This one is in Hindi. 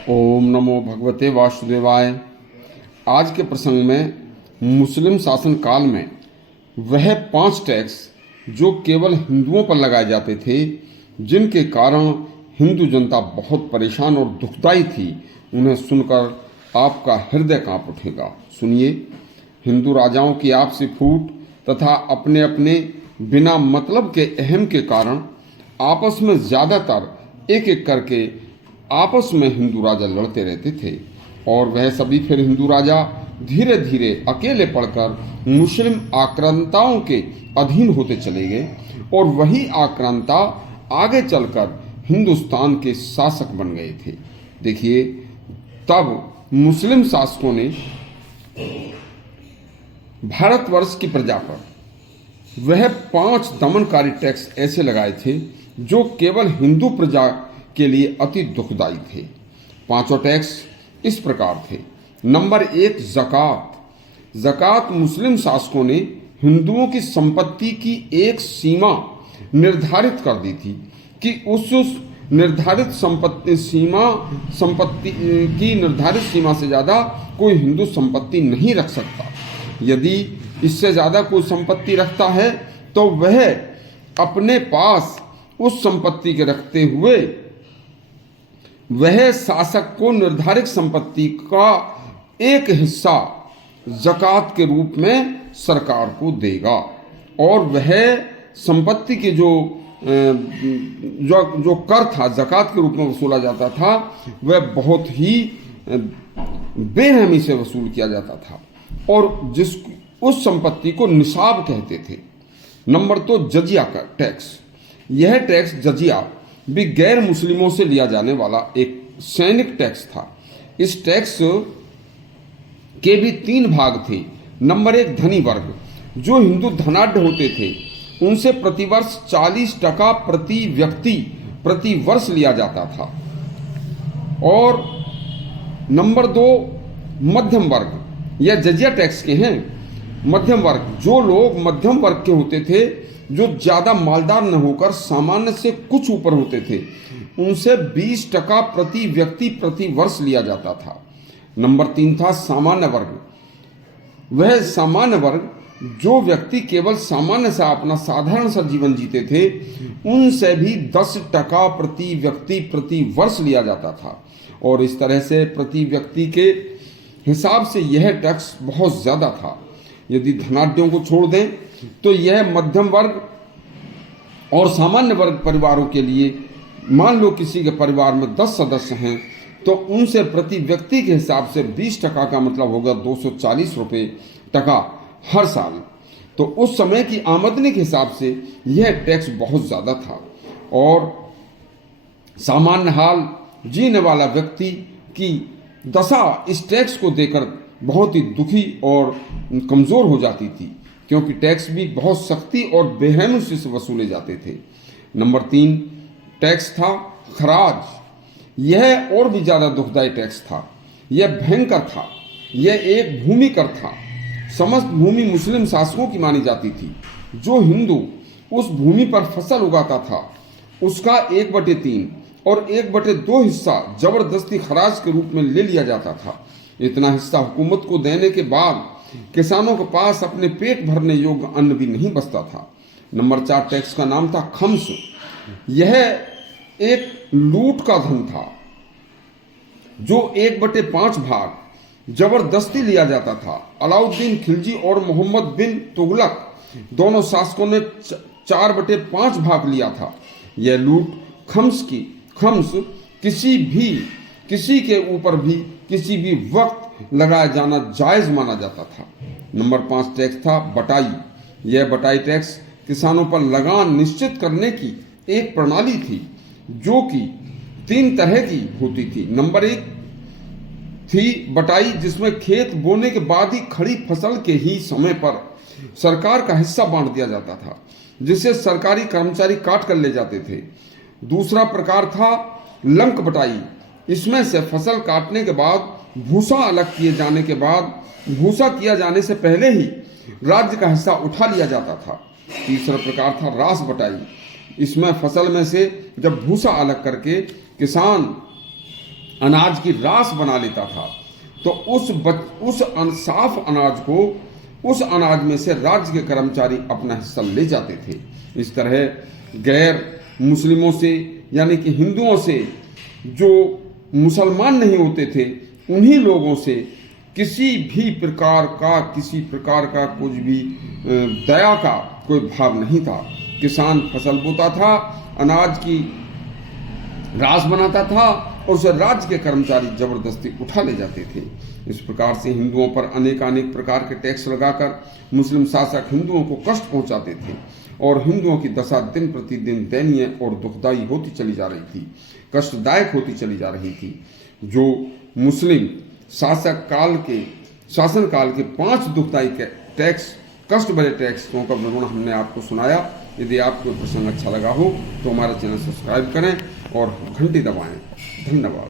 ओम नमो भगवते वासुदेवाय। आज के प्रसंग में मुस्लिम शासन काल में वह 5 टैक्स जो केवल हिंदुओं पर लगाए जाते थे, जिनके कारण हिंदू जनता बहुत परेशान और दुखदाई थी, उन्हें सुनकर आपका हृदय कांप उठेगा। सुनिए। हिंदू राजाओं की आपसी फूट तथा अपने अपने बिना मतलब के अहम के कारण आपस में ज़्यादातर एक एक करके आपस में हिंदू राजा लड़ते रहते थे, और वह सभी फिर हिंदू राजा धीरे धीरे अकेले पड़कर मुस्लिम आक्रांताओं के अधीन होते चले गए, और वही आक्रांता आगे चलकर हिंदुस्तान के शासक बन गए थे। देखिए, तब मुस्लिम शासकों ने भारतवर्ष की प्रजा पर वह 5 दमनकारी टैक्स ऐसे लगाए थे जो केवल हिंदू प्रजा के लिए अति दुखदाई थे। 5 टैक्स इस प्रकार थे। नंबर 1, ज़कात। ज़कात मुस्लिम शासकों ने हिंदुओं की संपत्ति की एक सीमा निर्धारित कर दी थी कि उस निर्धारित संपत्ति की निर्धारित सीमा से ज़्यादा कोई हिंदू संपत्ति नहीं रख सकता। यदि इससे ज़्यादा कोई संपत्ति रखता है तो वह अपने पास उस संपत्ति के रखते हुए वह शासक को निर्धारित संपत्ति का एक हिस्सा ज़कात के रूप में सरकार को देगा, और वह संपत्ति के जो कर था ज़कात के रूप में वसूला जाता था, वह बहुत ही बेरहमी से वसूल किया जाता था, और उस संपत्ति को निसाब कहते थे। नंबर 2, जजिया का टैक्स। यह टैक्स जजिया भी गैर मुस्लिमों से लिया जाने वाला एक सैनिक टैक्स था। इस टैक्स के भी 3 भाग थे। नंबर 1, धनी वर्ग। जो हिंदू धनाढ्य होते थे उनसे प्रतिवर्ष 40% प्रति व्यक्ति प्रति वर्ष लिया जाता था। और नंबर 2, मध्यम वर्ग। यह जजिया टैक्स के हैं। मध्यम वर्ग, जो लोग मध्यम वर्ग के होते थे, जो ज़्यादा मालदार न होकर सामान्य से कुछ ऊपर होते थे, उनसे 20% प्रति व्यक्ति प्रति वर्ष लिया जाता था। नंबर 3 था सामान्य वर्ग। वह सामान्य वर्ग जो व्यक्ति केवल सामान्य सा अपना साधारण सा जीवन जीते थे, उनसे भी 10% प्रति व्यक्ति प्रति वर्ष लिया जाता था। और इस तरह से प्रति व्यक्ति के हिसाब से यह टैक्स बहुत ज़्यादा था। यदि धनाढ्यों को छोड़ दें तो यह मध्यम वर्ग और सामान्य वर्ग परिवारों के लिए, मान लो किसी के परिवार में 10 सदस्य हैं तो उनसे प्रति व्यक्ति के हिसाब से 20% का मतलब होगा 240 रुपये टका हर साल। तो उस समय की आमदनी के हिसाब से यह टैक्स बहुत ज़्यादा था, और सामान्य हाल जीने वाला व्यक्ति की दशा इस टैक्स को देकर बहुत ही दुखी और कमज़ोर हो जाती थी, क्योंकि टैक्स भी बहुत सख्ती और बेरहमी से वसूले जाते थे। नंबर 3 टैक्स था खराज। यह और भी ज़्यादा दुखदायी टैक्स था। यह भयंकर था। यह एक भूमि कर था। समस्त भूमि मुस्लिम शासकों की मानी जाती थी। जो हिंदू उस भूमि पर फसल उगाता था, उसका 1/3 और 1/2 हिस्सा जबरदस्ती खराज के रूप में ले लिया जाता था। इतना हिस्सा हुकूमत को देने के बाद किसानों के पास अपने पेट भरने योग्य अन्न भी नहीं बचता था। नंबर 4 टैक्स का नाम था खम्स। यह एक लूट का धन था, जो 1/5 भाग जबरदस्ती लिया जाता था। अलाउद्दीन खिलजी और मोहम्मद बिन तुगलक दोनों शासकों ने 4/5 भाग लिया था। यह लूट खम्स किसी के ऊपर भी किसी भी वक्त लगाया जाना जायज़ माना जाता था। नंबर 5 टैक्स था बटाई। यह बटाई टैक्स किसानों पर लगान निश्चित करने की एक प्रणाली थी, जो कि 3 तरह की होती थी। नंबर 1 थी बटाई, जिसमें खेत बोने के बाद ही खड़ी फसल के ही समय पर सरकार का हिस्सा बांट दिया जाता था, जिसे सरकारी कर्मचारी काट कर ले जाते थे। दूसरा प्रकार था लंक बटाई। इसमें से फसल काटने के बाद भूसा अलग किए जाने के बाद, भूसा किया जाने से पहले ही राज्य का हिस्सा उठा लिया जाता था। तीसरा प्रकार था रास बटाई। इसमें फसल में से जब भूसा अलग करके किसान अनाज की रास बना लेता था, तो उस साफ अनाज को, उस अनाज में से राज्य के कर्मचारी अपना हिस्सा ले जाते थे। इस तरह गैर मुस्लिमों से, यानी कि हिंदुओं से, जो मुसलमान नहीं होते थे, उन्हीं लोगों से किसी प्रकार का कुछ भी दया का कोई भाव नहीं था। किसान फसल बोता था, अनाज की रास बनाता था और उसे राज्य के कर्मचारी जबरदस्ती उठा ले जाते थे। इस प्रकार से हिंदुओं पर अनेक प्रकार के टैक्स लगाकर मुस्लिम शासक हिंदुओं को कष्ट पहुंचाते थे और हिंदुओं की दशा दिन प्रतिदिन दयनीय और दुखदायी होती चली जा रही थी, कष्टदायक होती चली जा रही थी। जो मुस्लिम शासन काल के 5 दुखदायी टैक्स, कष्ट भरे टैक्सों का विवरण हमने आपको सुनाया। यदि आपको प्रसंग अच्छा लगा हो तो हमारा चैनल सब्सक्राइब करें और घंटी दबाएं। धन्यवाद।